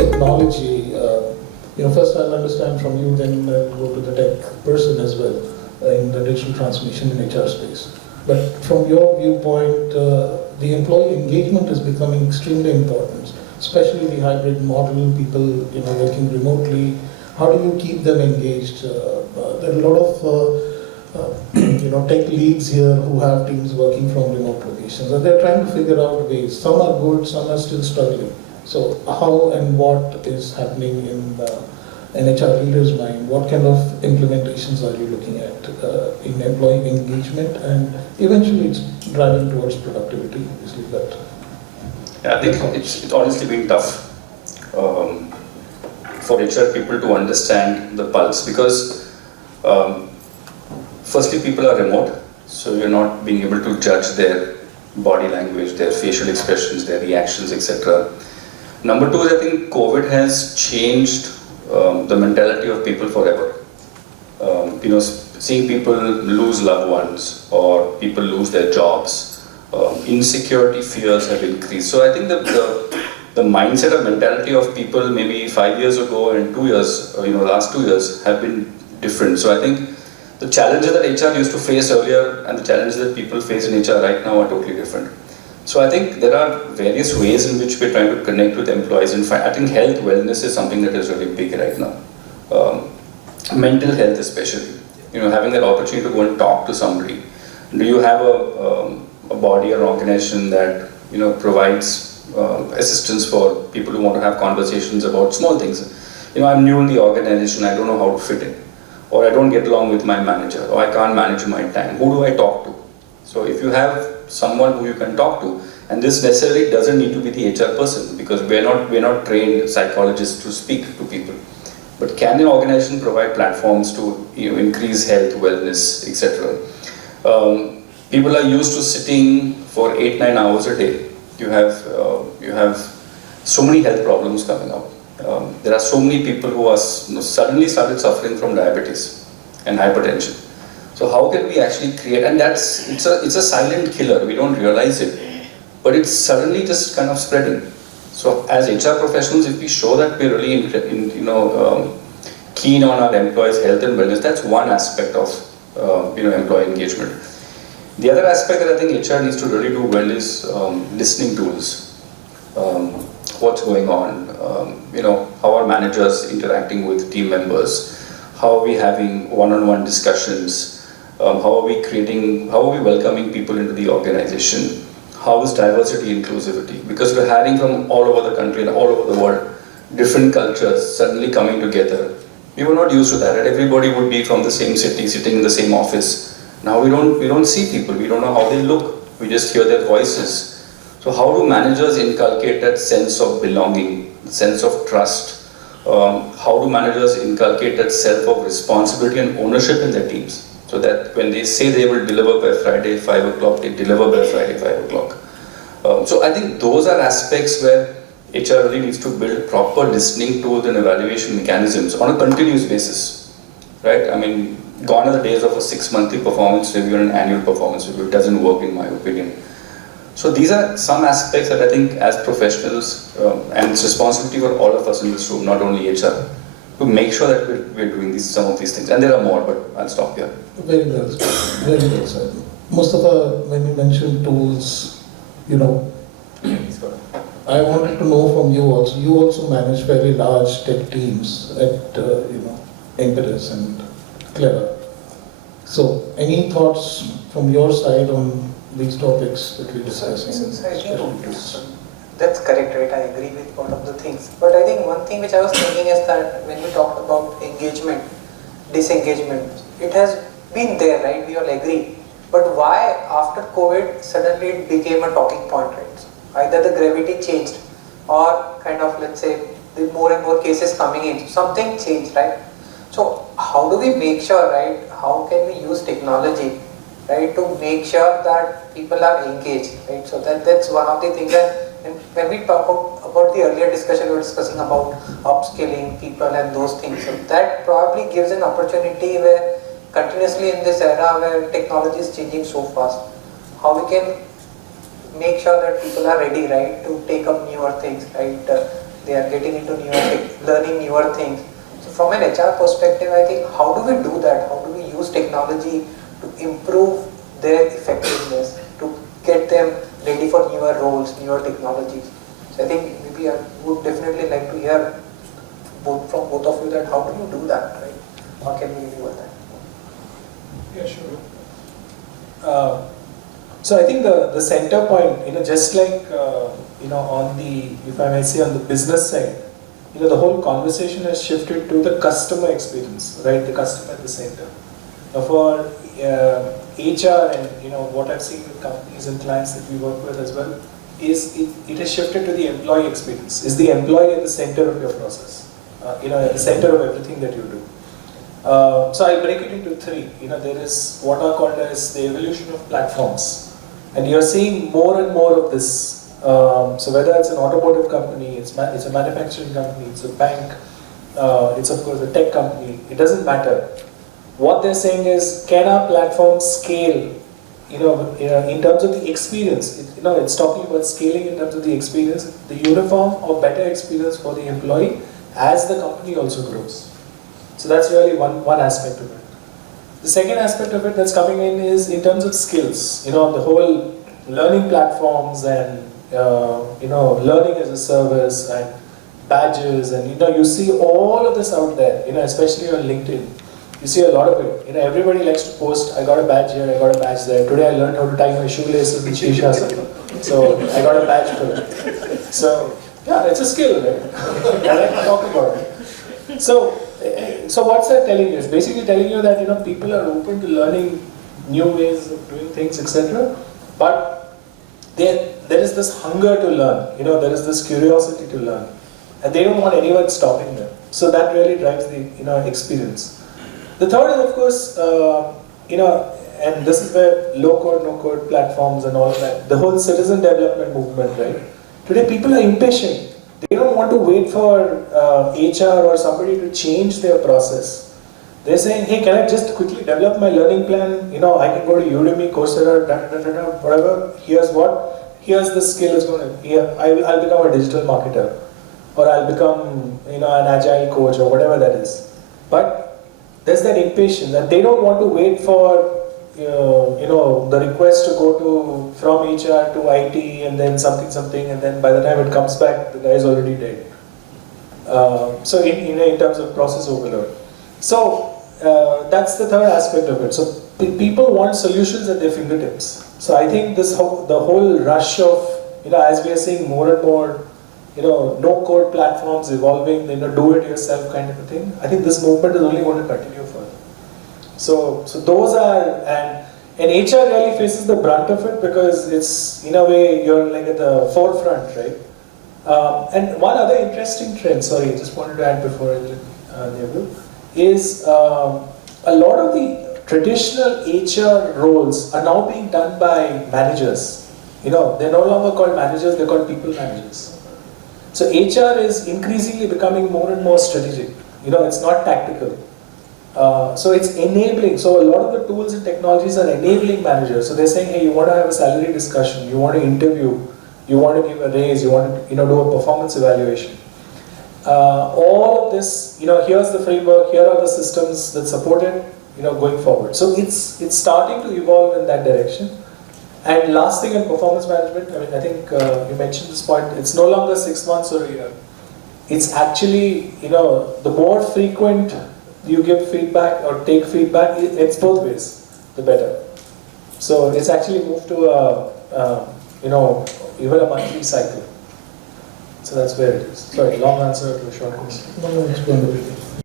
technology, first I'll understand from you, then I'll go to the tech person as well in the digital transformation in HR space. But from your viewpoint, the employee engagement is becoming extremely important, especially the hybrid model, people working remotely. How do you keep them engaged? There are a lot of tech leads here who have teams working from remote locations, and they're trying to figure out ways. Some are good, some are still struggling. So how and what is happening in the HR leader's mind? What kind of implementations are you looking at in employee engagement, and eventually it's driving towards productivity, obviously, but... Yeah, I think it's honestly been tough for HR people to understand the pulse, because firstly, people are remote, so you're not being able to judge their body language, their facial expressions, their reactions, etc. Number two is, I think COVID has changed the mentality of people forever. Seeing people lose loved ones or people lose their jobs, insecurity fears have increased. So I think the mindset or mentality of people maybe 5 years ago and 2 years, last 2 years have been different. So I think the challenges that HR used to face earlier and the challenges that people face in HR right now are totally different. So I think there are various ways in which we're trying to connect with employees. In fact, I think health, wellness is something that is really big right now. Mental health especially. Having that opportunity to go and talk to somebody. Do you have a body or organization that provides assistance for people who want to have conversations about small things? I'm new in the organization, I don't know how to fit in. Or I don't get along with my manager, or I can't manage my time. Who do I talk to? So if you have someone who you can talk to, and this necessarily doesn't need to be the HR person, because we're not trained psychologists to speak to people. But can an organization provide platforms to increase health, wellness, etc.? People are used to sitting for 8-9 hours a day. You have so many health problems coming up. There are so many people who are suddenly started suffering from diabetes and hypertension. So how can we actually create, and it's a silent killer, we don't realize it, but it's suddenly just kind of spreading. So as HR professionals, if we show that we're really keen on our employees' health and wellness, that's one aspect of employee engagement. The other aspect that I think HR needs to really do well is listening tools. What's going on, how are managers interacting with team members, how are we having one-on-one discussions, how are we welcoming people into the organization, how is diversity inclusivity, because we're hiring from all over the country and all over the world, different cultures suddenly coming together. We were not used to that, right? Everybody would be from the same city, sitting in the same office. Now we don't see people, we don't know how they look, we just hear their voices. So how do managers inculcate that sense of belonging, sense of trust? How do managers inculcate that sense of responsibility and ownership in their teams? So that when they say they will deliver by Friday 5 o'clock, they deliver by Friday 5 o'clock. So I think those are aspects where HR really needs to build proper listening tools and evaluation mechanisms on a continuous basis, right? I mean, gone are the days of a 6-monthly performance review and an annual performance review. It doesn't work in my opinion. So these are some aspects that I think as professionals, and it's responsibility for all of us in this room, not only HR, to make sure that we're doing some of these things. And there are more, but I'll stop here. Very well said. Very well said. Mustafa, when you mentioned tools, I wanted to know from you also. You also manage very large tech teams at Impetus and Clever. So, any thoughts from your side on these topics that we're discussing? That's correct, right? I agree with one of the things. But I think one thing which I was thinking is that when we talk about engagement, disengagement, it has been there, right? We all agree. But why after COVID suddenly it became a talking point, right? Either the gravity changed or kind of, let's say, the more and more cases coming in. Something changed, right? So how do we make sure, right? How can we use technology, right, to make sure that people are engaged, right? So that's one of the things. And when we talk about the earlier discussion, we were discussing about upskilling people and those things. So that probably gives an opportunity where continuously in this era where technology is changing so fast, how we can make sure that people are ready, right, to take up newer things, right? they are getting into learning newer things. So from an HR perspective, I think how do we do that? How do we use technology to improve their effectiveness, to get them ready for newer roles, newer technologies? So I think maybe I would definitely like to hear from both of you that how do you do that, right? How can we do that? Yeah, sure. So I think the center point, just like, on the, if I may say, on the business side, the whole conversation has shifted to the customer experience, right? The customer at the center. Now for HR and, what I've seen with companies and clients that we work with as well, is it has shifted to the employee experience. Is the employee at the center of your process? At the center of everything that you do. So I'll break it into three. There is what are called as the evolution of platforms, and you're seeing more and more of this. So whether it's an automotive company, it's a manufacturing company, it's a bank, it's of course a tech company. It doesn't matter. What they're saying is, can our platform scale? In terms of the experience. It's talking about scaling in terms of the experience, the uniform or better experience for the employee as the company also grows. So that's really one aspect of it. The second aspect of it that's coming in is in terms of skills. The whole learning platforms and learning as a service and badges, and you see all of this out there. Especially on LinkedIn, you see a lot of it. Everybody likes to post, I got a badge here, I got a badge there. Today I learned how to tie my shoelaces in Shishasana. So I got a badge for it. So yeah, it's a skill, right? I like to talk about it. So what's that telling you? It's basically telling you that people are open to learning new ways of doing things, etc. But there is this hunger to learn. There is this curiosity to learn, and they don't want anyone stopping them. So that really drives the experience. The third is, of course, and this is where low-code, no-code platforms and all of that, the whole citizen development movement, right? Today people are impatient. They don't want to wait for HR or somebody to change their process. They're saying, hey, can I just quickly develop my learning plan? I can go to Udemy, Coursera, whatever. Here's the skill is going to, I'll become a digital marketer, or I'll become, an agile coach, or whatever that is. But there's that impatience that they don't want to wait for the request to go from HR to IT and then something, and then by the time it comes back, the guy is already dead. So in terms of process overload. So that's the third aspect of it. So people want solutions at their fingertips. So I think the whole rush of, as we are seeing more and more, no-code platforms evolving, do-it-yourself kind of a thing. I think this movement is only going to continue further. So those are, and HR really faces the brunt of it because it's, in a way, you're like at the forefront, right? And one other interesting trend, sorry, I just wanted to add before I let Neville, is a lot of the traditional HR roles are now being done by managers. They're no longer called managers, they're called people managers. So HR is increasingly becoming more and more strategic. It's not tactical. So it's enabling. So a lot of the tools and technologies are enabling managers. So they're saying, hey, you want to have a salary discussion, you want to interview, you want to give a raise, you want to do a performance evaluation. All of this, here's the framework, here are the systems that support it, going forward. So it's starting to evolve in that direction. And last thing in performance management, I think you mentioned this point, it's no longer 6 months or a year. It's actually, the more frequent you give feedback or take feedback, it's both ways, the better. So it's actually moved to even a monthly cycle. So that's where it is. Sorry, long answer to a short question. No, it's wonderful.